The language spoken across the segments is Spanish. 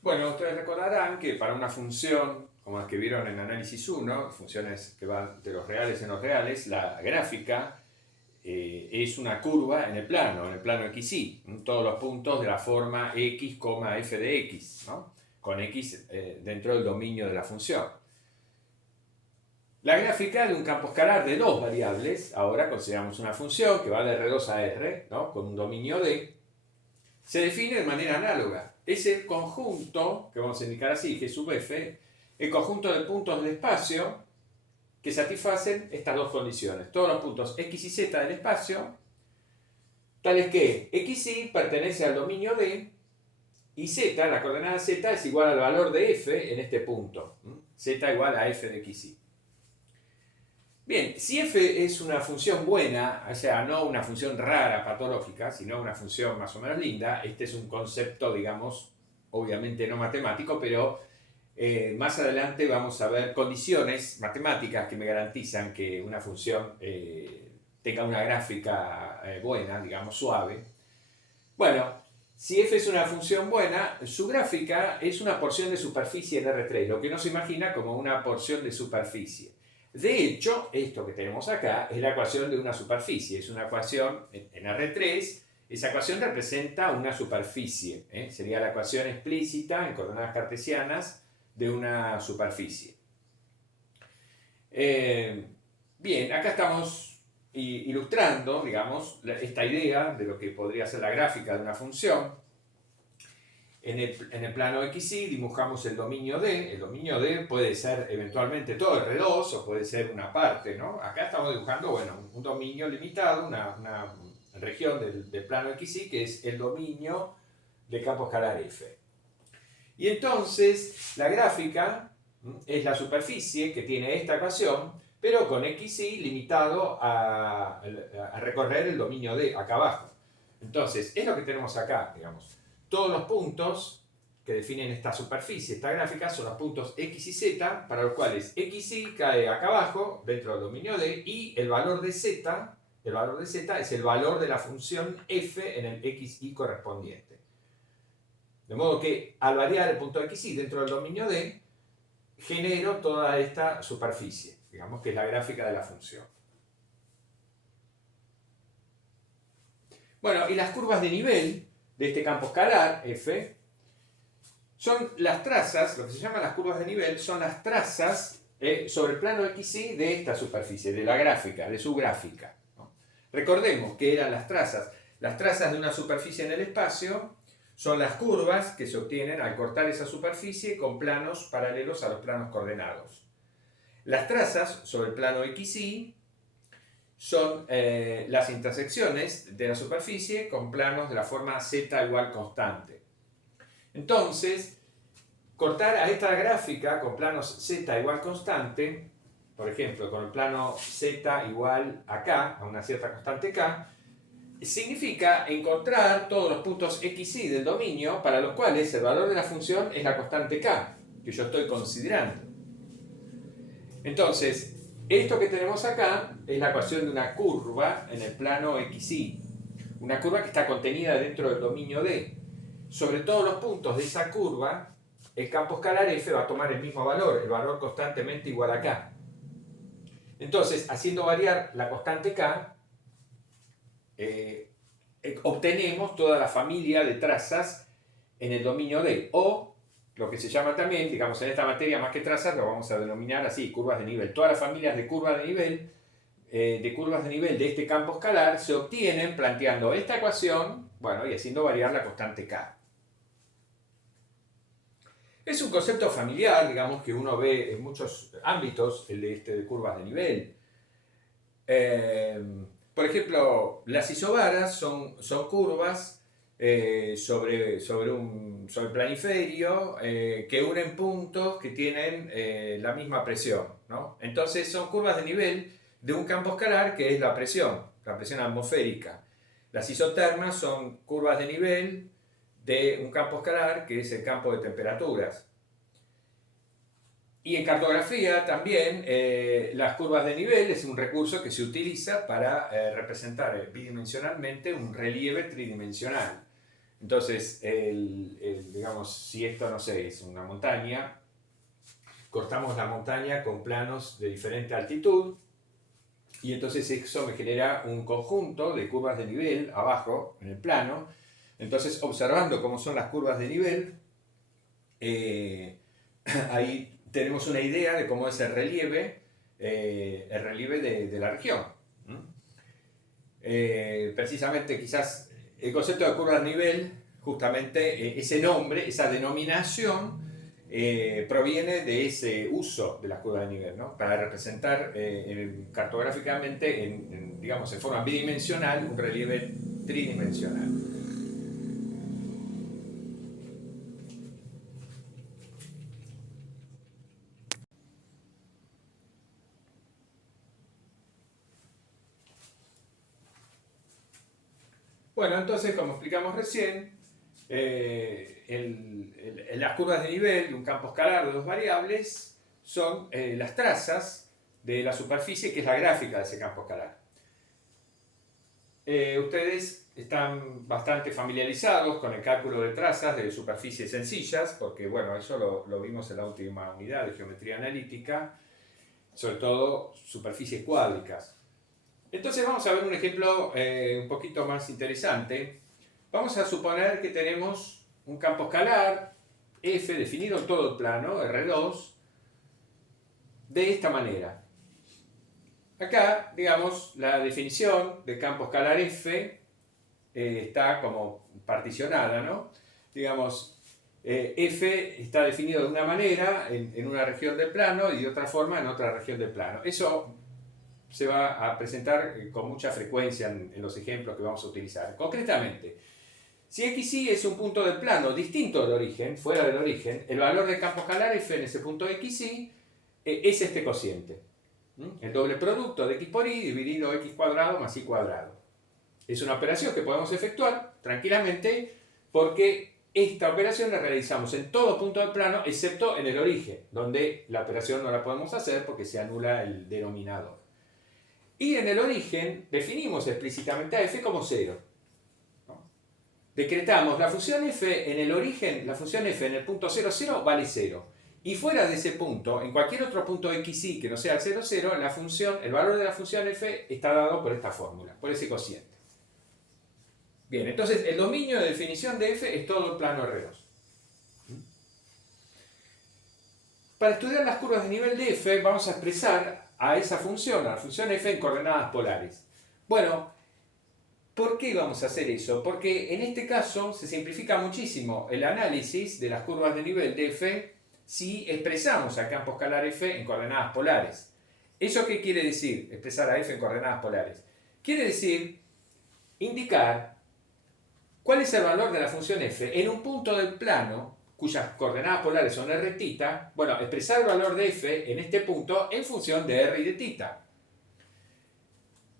Bueno, ustedes recordarán que para una función, como las que vieron en análisis 1, funciones que van de los reales en los reales, la gráfica es una curva en el plano XY, todos los puntos de la forma x, f de x, ¿no? Con x dentro del dominio de la función. La gráfica de un campo escalar de dos variables, ahora consideramos una función que va de R2 a R, ¿no? Con un dominio D, se define de manera análoga. Es el conjunto, que vamos a indicar así, G sub f, el conjunto de puntos del espacio que satisfacen estas dos condiciones. Todos los puntos x y z del espacio, tales que xy pertenece al dominio D y z, la coordenada z, es igual al valor de f en este punto. Z igual a f de xy. Bien, si f es una función buena, o sea, no una función rara, patológica, sino una función más o menos linda, este es un concepto, digamos, obviamente no matemático, pero más adelante vamos a ver condiciones matemáticas que me garantizan que una función tenga una gráfica buena, digamos, suave. Bueno, si f es una función buena, su gráfica es una porción de superficie en R3, lo que no se imagina como una porción de superficie. De hecho, esto que tenemos acá es la ecuación de una superficie, es una ecuación en R3, esa ecuación representa una superficie, sería la ecuación explícita en coordenadas cartesianas de una superficie. Bien, acá estamos ilustrando, digamos, esta idea de lo que podría ser la gráfica de una función. En el plano XY dibujamos el dominio D. El dominio D puede ser eventualmente todo R2 o puede ser una parte, ¿no? Acá estamos dibujando, bueno, un dominio limitado, una región del plano XY que es el dominio de campo escalar F. Y entonces la gráfica es la superficie que tiene esta ecuación, pero con XY limitado a recorrer el dominio D acá abajo. Entonces, es lo que tenemos acá, digamos. Todos los puntos que definen esta superficie, esta gráfica, son los puntos X y Z, para los cuales XY cae acá abajo, dentro del dominio D, y el valor de Z es el valor de la función f en el XY correspondiente. De modo que al variar el punto XY dentro del dominio D, genero toda esta superficie, digamos que es la gráfica de la función. Bueno, y las curvas de nivel de este campo escalar, f, son las trazas, lo que se llaman las curvas de nivel, son las trazas sobre el plano XY de esta superficie, de la gráfica, de su gráfica, ¿no? Recordemos que eran las trazas de una superficie en el espacio son las curvas que se obtienen al cortar esa superficie con planos paralelos a los planos coordenados. Las trazas sobre el plano XY son las intersecciones de la superficie con planos de la forma z igual constante. Entonces, cortar a esta gráfica con planos z igual constante, por ejemplo, con el plano z igual a k, a una cierta constante k, significa encontrar todos los puntos XY del dominio para los cuales el valor de la función es la constante k, que yo estoy considerando. Entonces, esto que tenemos acá es la ecuación de una curva en el plano XY. Una curva que está contenida dentro del dominio D. Sobre todos los puntos de esa curva, el campo escalar f va a tomar el mismo valor, el valor constantemente igual a k. Entonces, haciendo variar la constante k, obtenemos toda la familia de trazas en el dominio D, o lo que se llama también, digamos, en esta materia más que trazas, lo vamos a denominar así, curvas de nivel. Todas las familias de curvas de nivel de este campo escalar se obtienen planteando esta ecuación, bueno, y haciendo variar la constante k. Es un concepto familiar, digamos, que uno ve en muchos ámbitos, el de curvas de nivel. Por ejemplo, las isobaras son curvas sobre el planiferio que unen puntos que tienen la misma presión, ¿no? Entonces son curvas de nivel de un campo escalar que es la presión atmosférica. Las isotermas son curvas de nivel de un campo escalar que es el campo de temperaturas. Y en cartografía también las curvas de nivel es un recurso que se utiliza para representar bidimensionalmente un relieve tridimensional. Entonces, digamos, si esto, no sé, es una montaña, cortamos la montaña con planos de diferente altitud y entonces eso me genera un conjunto de curvas de nivel abajo en el plano. Entonces, observando cómo son las curvas de nivel, ahí tenemos una idea de cómo es el relieve de la región. Precisamente quizás el concepto de curva de nivel, justamente ese nombre, esa denominación, proviene de ese uso de las curvas de nivel, ¿no? Para representar cartográficamente, digamos, en forma bidimensional, un relieve tridimensional. Bueno, entonces, como explicamos recién, las curvas de nivel de un campo escalar de dos variables son las trazas de la superficie, que es la gráfica de ese campo escalar. Ustedes están bastante familiarizados con el cálculo de trazas de superficies sencillas, porque bueno, eso lo vimos en la última unidad de geometría analítica, sobre todo superficies cuádricas. Entonces vamos a ver un ejemplo un poquito más interesante. Vamos a suponer que tenemos un campo escalar, F, definido en todo el plano, R2, de esta manera. Acá, digamos, la definición del campo escalar F está como particionada, ¿no? Digamos, F está definido de una manera en una región del plano y de otra forma en otra región del plano. Eso se va a presentar con mucha frecuencia en los ejemplos que vamos a utilizar. Concretamente, si XY es un punto del plano distinto del origen, fuera del origen, el valor del campo escalar F en ese punto XY es este cociente. El doble producto de x por y dividido x cuadrado más y cuadrado. Es una operación que podemos efectuar tranquilamente porque esta operación la realizamos en todo punto del plano excepto en el origen, donde la operación no la podemos hacer porque se anula el denominador. Y en el origen definimos explícitamente a f como 0. Decretamos la función f en el origen, la función f en el punto 0, 0 vale 0. Y fuera de ese punto, en cualquier otro punto xy que no sea el 0, 0, el valor de la función f está dado por esta fórmula, por ese cociente. Bien, entonces el dominio de definición de f es todo el plano R2. Para estudiar las curvas de nivel de f vamos a expresar a esa función, a la función f en coordenadas polares. Bueno, ¿por qué vamos a hacer eso? Porque en este caso se simplifica muchísimo el análisis de las curvas de nivel de f si expresamos al campo escalar f en coordenadas polares. ¿Eso qué quiere decir? Expresar a f en coordenadas polares. Quiere decir indicar cuál es el valor de la función f en un punto del plano cuyas coordenadas polares son r tita. Bueno, expresar el valor de f en este punto en función de r y de tita.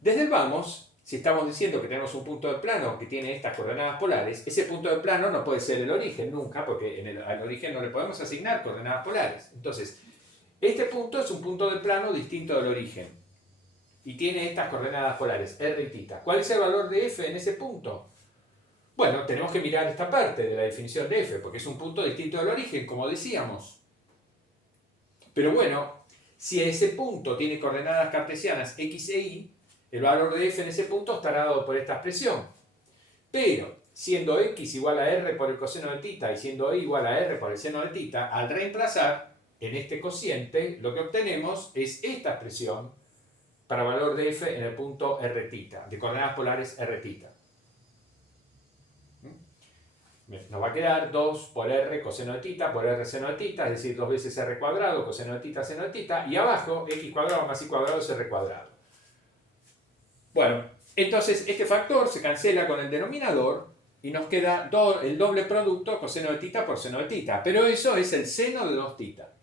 Desde el vamos, si estamos diciendo que tenemos un punto de plano que tiene estas coordenadas polares, ese punto de plano no puede ser el origen nunca, porque al origen no le podemos asignar coordenadas polares. Entonces, este punto es un punto de plano distinto del origen y tiene estas coordenadas polares, r y tita. ¿Cuál es el valor de f en ese punto? Bueno, tenemos que mirar esta parte de la definición de f, porque es un punto distinto del origen, como decíamos. Pero bueno, si ese punto tiene coordenadas cartesianas x e y, el valor de f en ese punto estará dado por esta expresión. Pero, siendo x igual a r por el coseno de tita y siendo y igual a r por el seno de tita, al reemplazar en este cociente, lo que obtenemos es esta expresión para valor de f en el punto r tita, de coordenadas polares r tita. Nos va a quedar 2 por r coseno de tita por r seno de tita, es decir, 2 veces r cuadrado, coseno de tita, seno de tita, y abajo x cuadrado más y cuadrado es r cuadrado. Bueno, entonces este factor se cancela con el denominador y nos queda el doble producto coseno de tita por seno de tita, pero eso es el seno de 2 tita.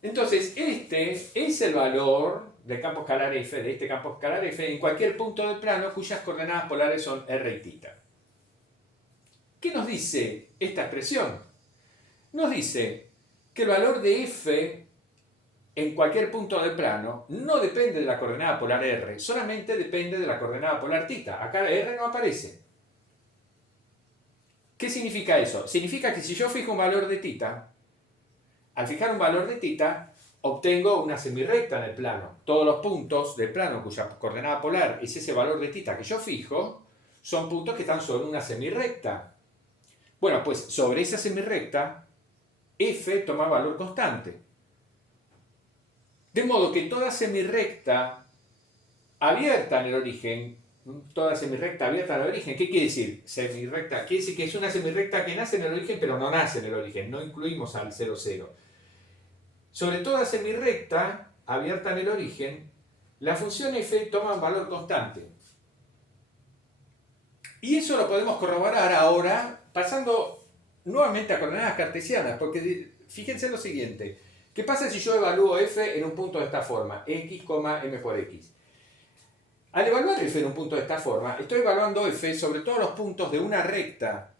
Entonces este es el valor del campo escalar f, de este campo escalar f, en cualquier punto del plano cuyas coordenadas polares son r y tita. ¿Qué nos dice esta expresión? Nos dice que el valor de f en cualquier punto del plano no depende de la coordenada polar r, solamente depende de la coordenada polar θ. Acá r no aparece. ¿Qué significa eso? Significa que si yo fijo un valor de θ, al fijar un valor de θ, obtengo una semirrecta en el plano. Todos los puntos del plano cuya coordenada polar es ese valor de θ que yo fijo, son puntos que están sobre una semirrecta. Bueno, pues sobre esa semirrecta, f toma valor constante. De modo que toda semirrecta abierta en el origen, toda semirrecta abierta en el origen, ¿qué quiere decir? Semirrecta, quiere decir que es una semirrecta que nace en el origen, pero no nace en el origen, no incluimos al 0, 0. Sobre toda semirrecta abierta en el origen, la función f toma un valor constante. Y eso lo podemos corroborar ahora pasando nuevamente a coordenadas cartesianas, porque fíjense lo siguiente. ¿Qué pasa si yo evalúo f en un punto de esta forma? X, m por x. Al evaluar f en un punto de esta forma, estoy evaluando f sobre todos los puntos de una recta,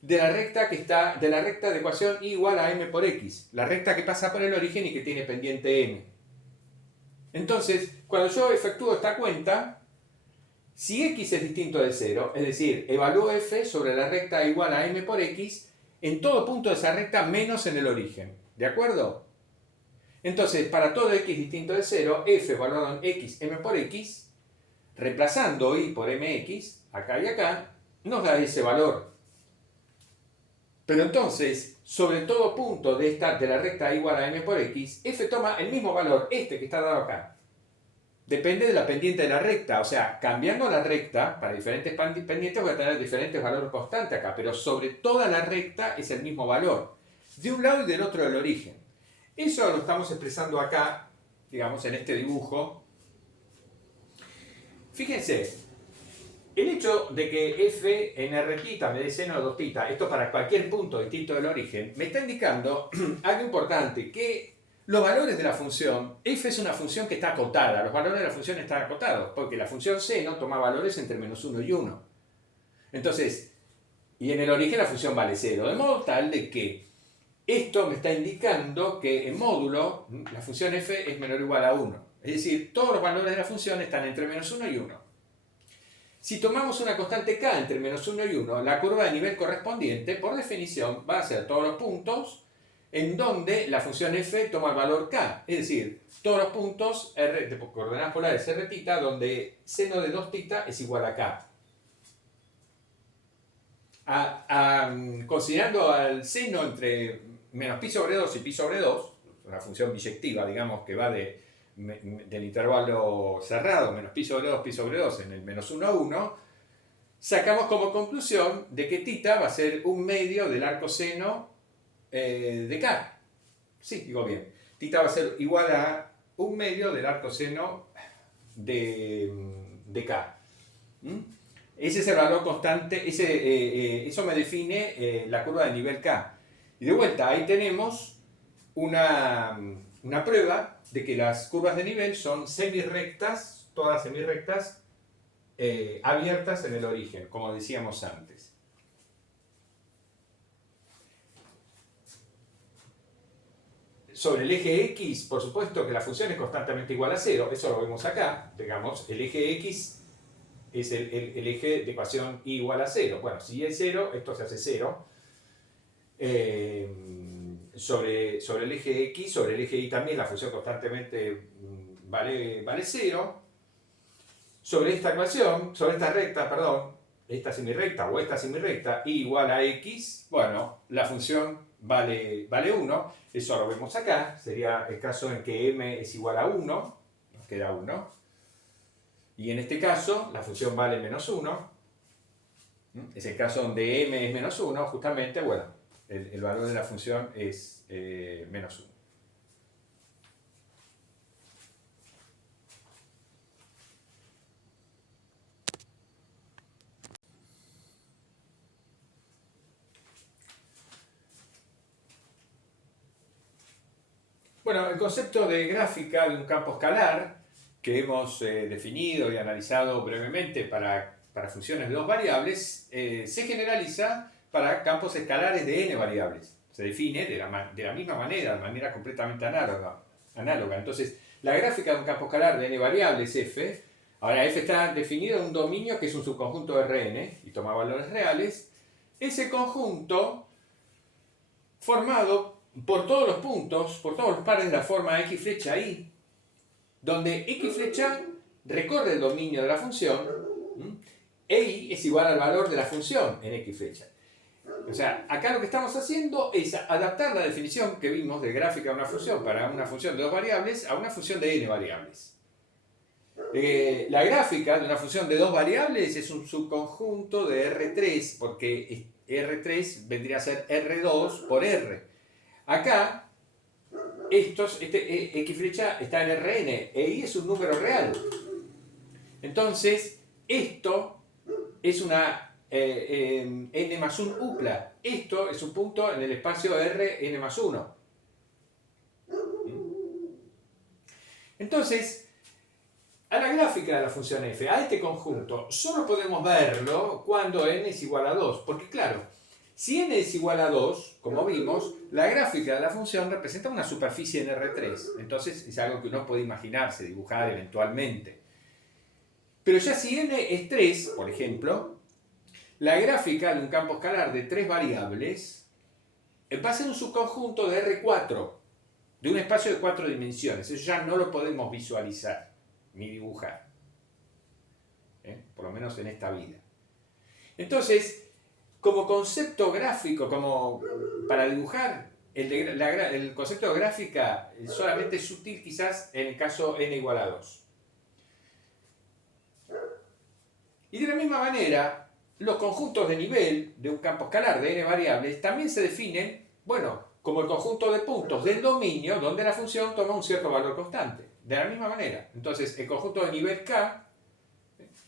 de la recta de ecuación y igual a m por x, la recta que pasa por el origen y que tiene pendiente m. Entonces, cuando yo efectúo esta cuenta, si x es distinto de 0, es decir, evalúo f sobre la recta igual a m por x en todo punto de esa recta menos en el origen. ¿De acuerdo? Entonces, para todo x distinto de 0, f evaluado en x, m por x, reemplazando y por mx, acá y acá, nos da ese valor. Pero entonces, sobre todo punto de la recta igual a m por x, f toma el mismo valor, este que está dado acá. Depende de la pendiente de la recta, o sea, cambiando la recta, para diferentes pendientes voy a tener diferentes valores constantes acá, pero sobre toda la recta es el mismo valor, de un lado y del otro del origen. Eso lo estamos expresando acá, digamos, en este dibujo. Fíjense, el hecho de que f en rθ me dé seno de 2θ, esto para cualquier punto distinto del origen, me está indicando algo importante, que los valores de la función, f es una función que está acotada, los valores de la función están acotados, porque la función seno toma valores entre menos 1 y 1. Entonces, y en el origen la función vale 0, de modo tal de que esto me está indicando que en módulo la función f es menor o igual a 1. Es decir, todos los valores de la función están entre menos 1 y 1. Si tomamos una constante k entre menos 1 y 1, la curva de nivel correspondiente, por definición, va a ser todos los puntos en donde la función f toma el valor k. Es decir, todos los puntos de coordenadas polares rθ donde seno de 2θ es igual a k. Considerando al seno entre menos pi sobre 2 y pi sobre 2, una función biyectiva, digamos, que va del intervalo cerrado, menos pi sobre 2 en el menos 1 a 1, sacamos como conclusión de que θ va a ser un medio del arco seno de k. Sí, digo bien. Θ va a ser igual a un medio del arco seno de k. Ese es el valor constante, eso me define la curva de nivel k. Y de vuelta, ahí tenemos una prueba de que las curvas de nivel son semirrectas, todas semirrectas, abiertas en el origen, como decíamos antes. Sobre el eje x, por supuesto que la función es constantemente igual a 0, eso lo vemos acá, digamos, el eje x es el eje de ecuación y igual a 0. Bueno, si es 0, esto se hace 0. Sobre el eje x, sobre el eje y también la función constantemente vale 0. Sobre esta ecuación, sobre esta recta, perdón, esta semirrecta o esta semirrecta y igual a x, bueno, la función vale 1. Eso lo vemos acá. Sería el caso en que m es igual a 1. Nos queda 1. Y en este caso, la función vale menos 1. Es el caso donde m es menos 1, justamente, bueno, el valor de la función es menos 1. Bueno, el concepto de gráfica de un campo escalar que hemos definido y analizado brevemente para funciones de dos variables, se generaliza para campos escalares de n variables. Se define de la misma manera, de manera completamente análoga. análoga. Entonces, la gráfica de un campo escalar de n variables f, ahora f está definido en un dominio que es un subconjunto de Rn y toma valores reales. Ese conjunto formado por todos los puntos, por todos los pares de la forma x flecha y, donde x flecha recorre el dominio de la función, e y es igual al valor de la función en x flecha. O sea, acá lo que estamos haciendo es adaptar la definición que vimos de gráfica de una función para una función de dos variables a una función de n variables. La gráfica de una función de dos variables es un subconjunto de R3, porque R3 vendría a ser R2 por R. Acá, x flecha está en Rn, e y es un número real. Entonces, esto es una n más 1 upla. Esto es un punto en el espacio Rn más 1. Entonces, a la gráfica de la función f, a este conjunto, solo podemos verlo cuando n es igual a 2. Porque claro, si n es igual a 2, como vimos, la gráfica de la función representa una superficie en R3. Entonces es algo que uno puede imaginarse, dibujar eventualmente. Pero ya si n es 3, por ejemplo, la gráfica de un campo escalar de 3 variables va a ser un subconjunto de R4, de un espacio de 4 dimensiones. Eso ya no lo podemos visualizar ni dibujar, por lo menos en esta vida. Entonces, como concepto gráfico, como para dibujar, el concepto de gráfica solamente es sutil quizás en el caso n igual a 2. Y de la misma manera, los conjuntos de nivel de un campo escalar de n variables también se definen, bueno, como el conjunto de puntos del dominio donde la función toma un cierto valor constante. De la misma manera. Entonces, el conjunto de nivel k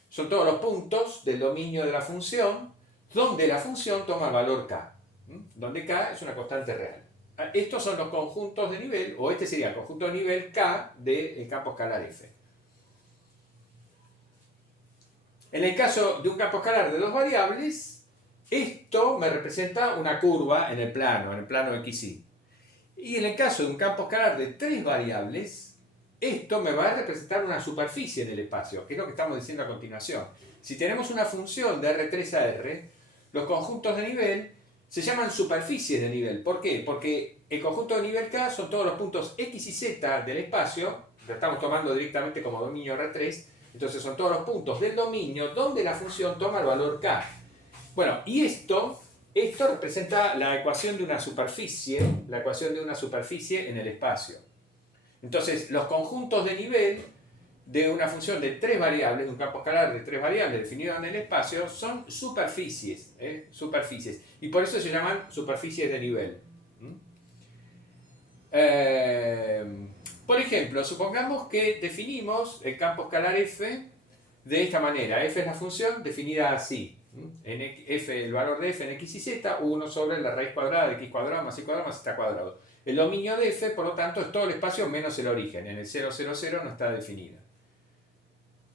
son todos los puntos del dominio de la función donde la función toma el valor k. Donde k es una constante real. Estos son los conjuntos de nivel, o este sería el conjunto de nivel k del campo escalar f. En el caso de un campo escalar de dos variables, esto me representa una curva en el plano xy. Y en el caso de un campo escalar de tres variables, esto me va a representar una superficie en el espacio, que es lo que estamos diciendo a continuación. Si tenemos una función de R3 a R, los conjuntos de nivel se llaman superficies de nivel. ¿Por qué? Porque el conjunto de nivel K son todos los puntos X y Z del espacio, lo estamos tomando directamente como dominio R3, entonces son todos los puntos del dominio donde la función toma el valor K. Bueno, y esto representa la ecuación de una superficie, en el espacio. Entonces, los conjuntos de nivel de una función de tres variables, de un campo escalar de tres variables definido en el espacio, son superficies, superficies. Y por eso se llaman superficies de nivel. Por ejemplo, supongamos que definimos el campo escalar f de esta manera. F es la función definida así. El valor de f en x y z, 1 sobre la raíz cuadrada de x cuadrado más y cuadrado más z cuadrado. El dominio de f, por lo tanto, es todo el espacio menos el origen. En el 0, 0, 0 no está definida.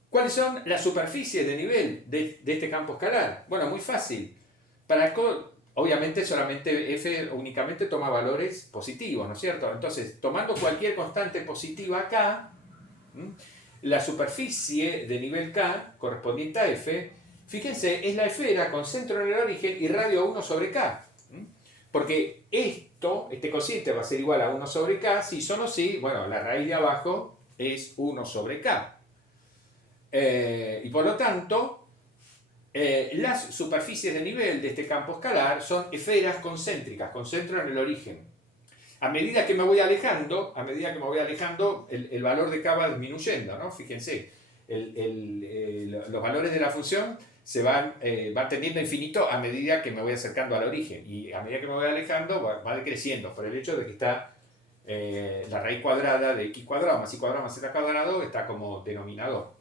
¿Cuáles son las superficies de nivel de este campo escalar? Bueno, muy fácil. Obviamente solamente f únicamente toma valores positivos, ¿no es cierto? Entonces, tomando cualquier constante positiva k, la superficie de nivel k correspondiente a f, fíjense, es la esfera con centro en el origen y radio 1 sobre k. Porque este cociente va a ser igual a 1 sobre k si solo si, bueno, la raíz de abajo es 1 sobre k. Y por lo tanto, las superficies de nivel de este campo escalar son esferas concéntricas, con centro en el origen. A medida que me voy alejando, el valor de k va disminuyendo, ¿no? Fíjense, los valores de la función se van tendiendo a infinito a medida que me voy acercando al origen. Y a medida que me voy alejando, va decreciendo por el hecho de que está la raíz cuadrada de x cuadrado más y cuadrado más z cuadrado está como denominador.